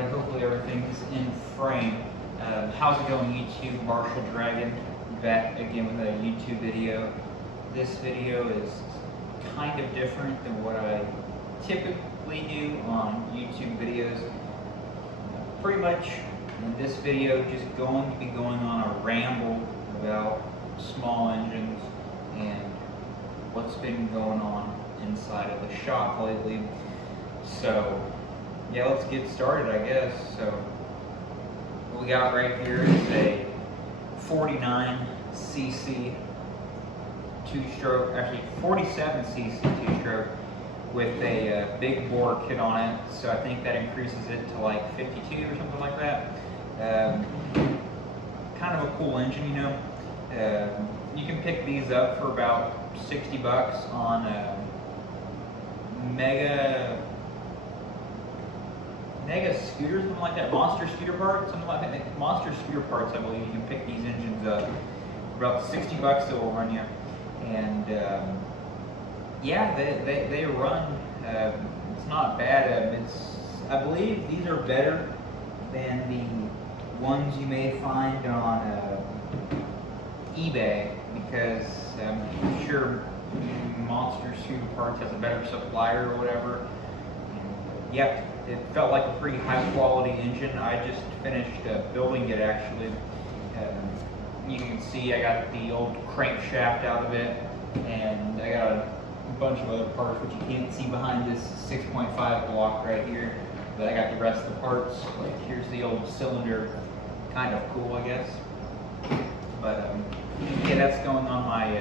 Alrighty, hopefully everything's in frame. How's it going, YouTube? Marshall Dragon back again with a YouTube video. This video is kind of different than what I typically do on YouTube videos. Pretty much in this video, just going to be going on a ramble about small engines and what's been going on inside of the shop lately. So yeah, let's get started, I guess. So what we got right here is a 49cc two-stroke, actually 47cc two-stroke with a big bore kit on it. So I think that increases it to like 52 or something like that. Kind of a cool engine, you know. You can pick these up for about 60 bucks on Mega Scooters, something like that. Monster Scooter Parts, something like that. Monster Scooter Parts, I believe. You can pick these engines up for about 60 bucks. It will run you, and yeah, they run. It's not bad. I believe these are better than the ones you may find on eBay, because I'm sure Monster Scooter Parts has a better supplier or whatever. And, yep, it felt like a pretty high quality engine. I just finished building it actually. You can see I got the old crankshaft out of it, and I got a bunch of other parts which you can't see behind this 6.5 block right here. But I got the rest of the parts. Like here's the old cylinder, kind of cool, I guess. But yeah, that's going on my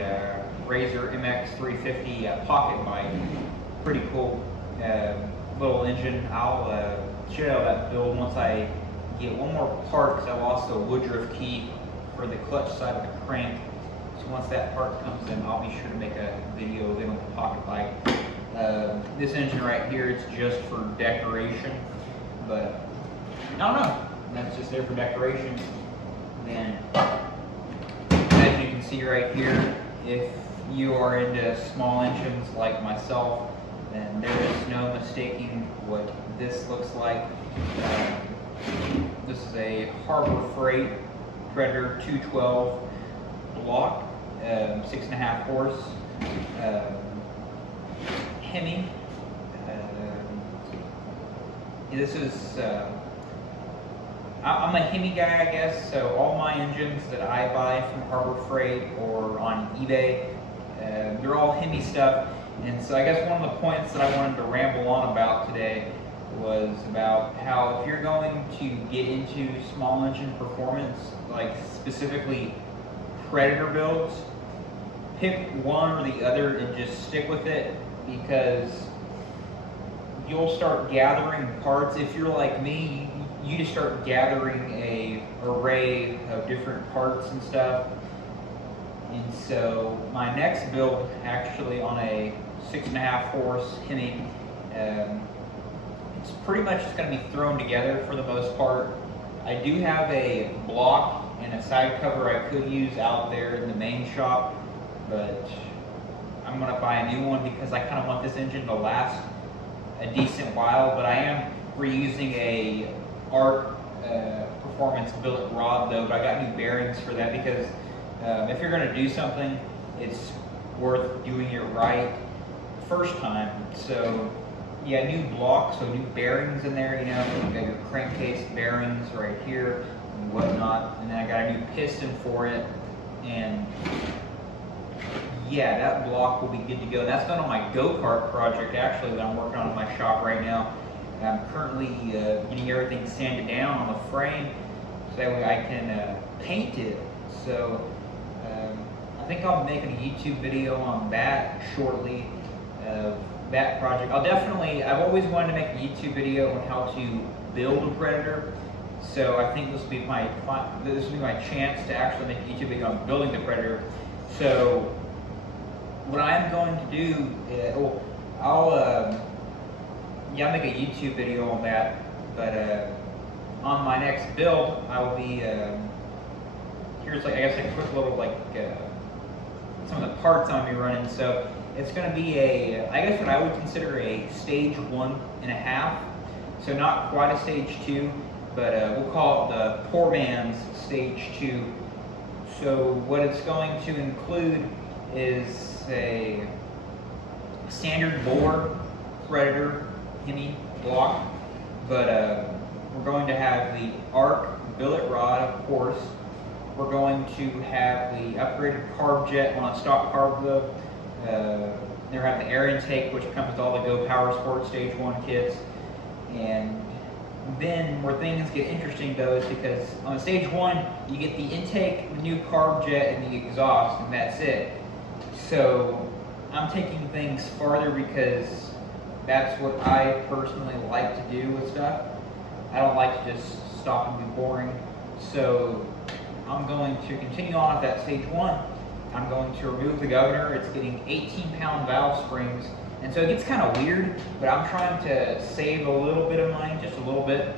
Razor MX350 pocket bike. Pretty cool little engine. I'll show you that build once I get one more part, because I lost a Woodruff key for the clutch side of the crank. So once that part comes in, I'll be sure to make a video of it on the pocket bike. This engine right here, it's just for decoration, but I don't know. That's just there for decoration. Then, as you can see right here, if you are into small engines like myself, then there is no mistaking what this looks like. This is a Harbor Freight Predator 212 block, 6.5 horse Hemi. This is I'm a Hemi guy, I guess, so all my engines that I buy from Harbor Freight or on eBay, they're all Hemi stuff. And so I guess one of the points that I wanted to ramble on about today was about how if you're going to get into small engine performance, like specifically Predator builds, pick one or the other and just stick with it, because you'll start gathering parts. If you're like me, you just start gathering a array of different parts and stuff. And so my next build, actually on a 6.5 horse Hemi, it's pretty much just going to be thrown together for the most part. I do have a block and a side cover I could use out there in the main shop, but I'm going to buy a new one because I kind of want this engine to last a decent while. But I am reusing a ARC performance billet rod though, but I got new bearings for that, because if you're going to do something, it's worth doing it right first time. So yeah, new block, so new bearings in there, you know. You got your crankcase bearings right here and whatnot, and then I got a new piston for it, and yeah, that block will be good to go. That's done on my go-kart project actually that I'm working on in my shop right now. And I'm currently getting everything sanded down on the frame so that way I can paint it. So I think I'll be making a YouTube video on that shortly, that project. I've always wanted to make a YouTube video on how to build a Predator. So I think this will be my chance to actually make a YouTube video on building the Predator. So what I'm going to do, I'll make a YouTube video on that. But on my next build, I will be here's like, I guess, like a quick little like some of the parts I'm gonna be running. So it's going to be a, I guess what I would consider a stage 1.5 So not quite a stage 2, but we'll call it the poor man's stage 2. So what it's going to include is a standard bore Predator Hemi block, but we're going to have the ARC billet rod, of course. We're going to have the upgraded carb jet on a stock carb wheel. They'll have the air intake, which comes with all the Go Power Sport Stage 1 kits. And then where things get interesting though is because on Stage 1, you get the intake, the new carb jet, and the exhaust, and that's it. So I'm taking things farther because that's what I personally like to do with stuff. I don't like to just stop and be boring. So I'm going to continue on at that Stage 1. I'm going to remove the governor. It's getting 18-pound valve springs. And so it gets kind of weird, but I'm trying to save a little bit of money, just a little bit.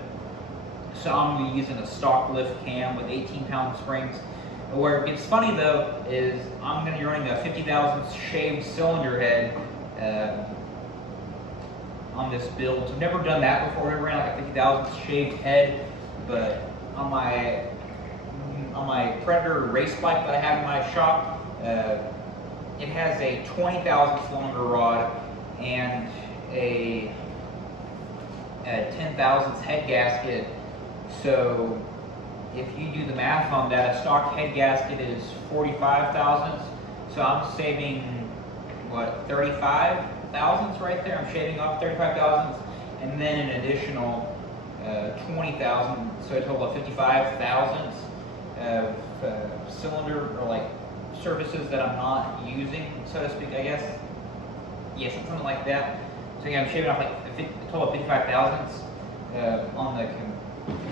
So I'm going to be using a stock lift cam with 18-pound springs. Where it gets funny though is I'm going to be running a 50 thousandths shaved cylinder head on this build. I've never done that before. I never ran like a 50 thousandths shaved head, but on my Predator race bike that I have in my shop, it has a 20 thousandths longer rod and a 10 thousandths head gasket. So if you do the math on that, a stock head gasket is 45 thousandths. So I'm saving, what, 35 thousandths right there? I'm shaving off 35 thousandths and then an additional 20 thousandths, so a total of 55 thousandths of cylinder or like surfaces that I'm not using, so to speak, I guess. Yes, something like that. So yeah, I'm shaving off like a total of 55 thousandths on the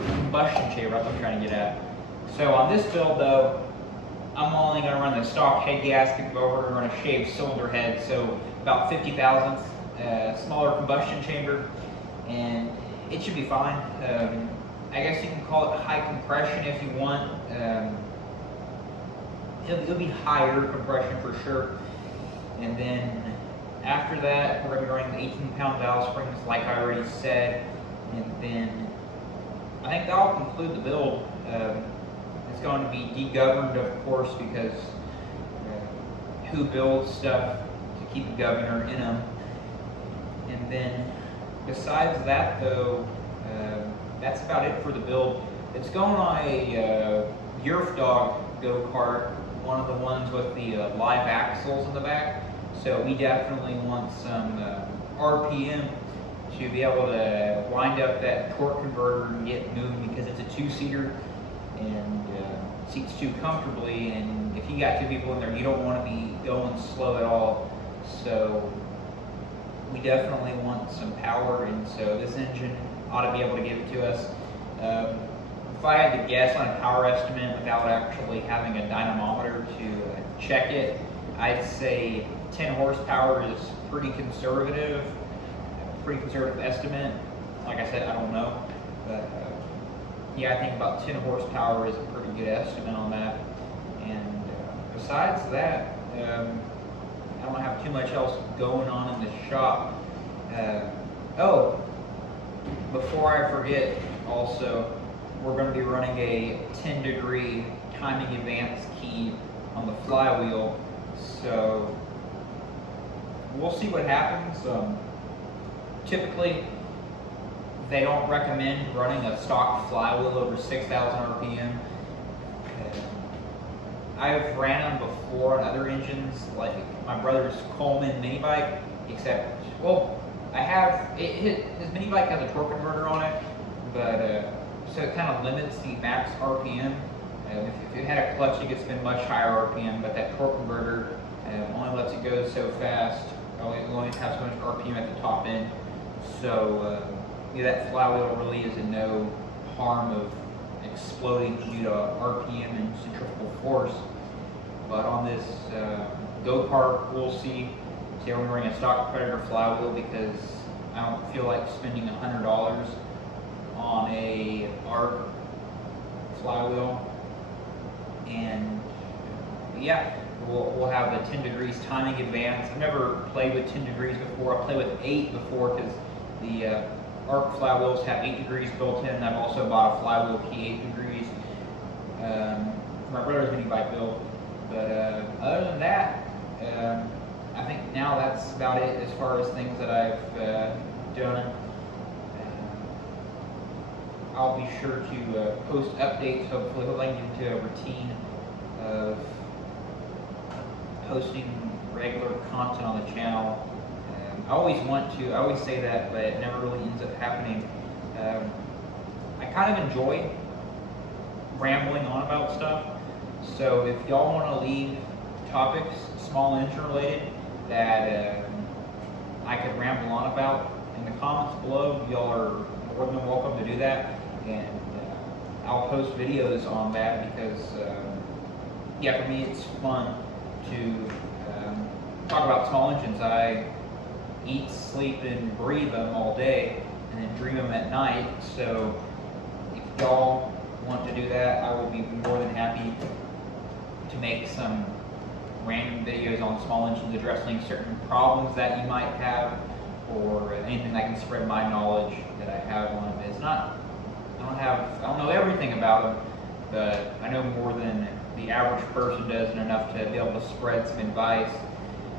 combustion chamber. That's what I'm trying to get at. So on this build though, I'm only going to run the stock head gasket, but we're going to run a shaved cylinder head, so about 50 thousandths, smaller combustion chamber, and it should be fine. I guess you can call it high compression if you want. It'll be higher compression for sure. And then after that, we're going to be running the 18-pound valve springs, like I already said. And then I think that'll conclude the build. It's going to be degoverned, of course, because who builds stuff to keep a governor in them? And then besides that, though, that's about it for the build. It's going on a Yerf Dog go-kart, one of the ones with the live axles in the back. So we definitely want some RPM to be able to wind up that torque converter and get moving, because it's a two-seater and seats too comfortably. And if you got two people in there, you don't want to be going slow at all. So we definitely want some power, and so this engine ought to be able to give it to us. If I had to guess on a power estimate without actually having a dynamometer to check it, I'd say 10 horsepower is pretty conservative estimate. Like I said, I don't know, but yeah, I think about 10 horsepower is a pretty good estimate on that. And besides that, I don't have too much else going on in the shop. Oh, before I forget, also, we're going to be running a 10-degree timing advance key on the flywheel, so we'll see what happens. Typically, they don't recommend running a stock flywheel over 6,000 RPM. I've ran them before on other engines, like my brother's Coleman mini bike, except, well, I have, his mini bike has a torque converter on it, but so it kind of limits the max RPM. If it had a clutch, you could spin much higher RPM, but that torque converter only lets it go so fast. It only has so much RPM at the top end. So yeah, that flywheel really is in no harm of exploding due to RPM and centrifugal force. But on this go-kart, we'll see. We're going to bring a stock Predator flywheel because I don't feel like spending $100 on a ARC flywheel. And yeah, we'll have the 10 degrees timing advance. I've never played with 10 degrees before. I played with 8 before because the ARC flywheels have 8 degrees built in. I've also bought a flywheel key 8 degrees for my brother's mini bike build. But other than that, I think now that's about it as far as things that I've done. I'll be sure to post updates. Hopefully, I can get into a routine of posting regular content on the channel. I always say that, but it never really ends up happening. I kind of enjoy rambling on about stuff. So if y'all want to leave topics, small engine related, that I could ramble on about in the comments below, y'all are more than welcome to do that. And I'll post videos on that because, yeah, for me it's fun to talk about small engines. I eat, sleep, and breathe them all day, and then dream them at night. So if y'all want to do that, I will be more than happy to make some random videos on small engines addressing certain problems that you might have, or anything that can spread my knowledge that I have on them. It's not, I don't know everything about them, but I know more than the average person does, and enough to be able to spread some advice,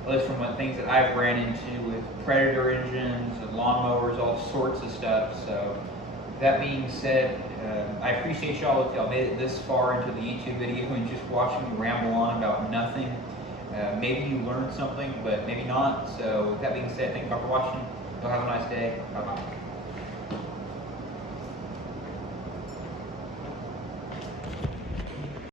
at least from what things that I've ran into with Predator engines and lawnmowers, all sorts of stuff. So that being said, I appreciate y'all if y'all made it this far into the YouTube video and just watching me ramble on about nothing. Maybe you learned something, but maybe not. So with that being said, thank you all for watching. Y'all have a nice day. Bye-bye.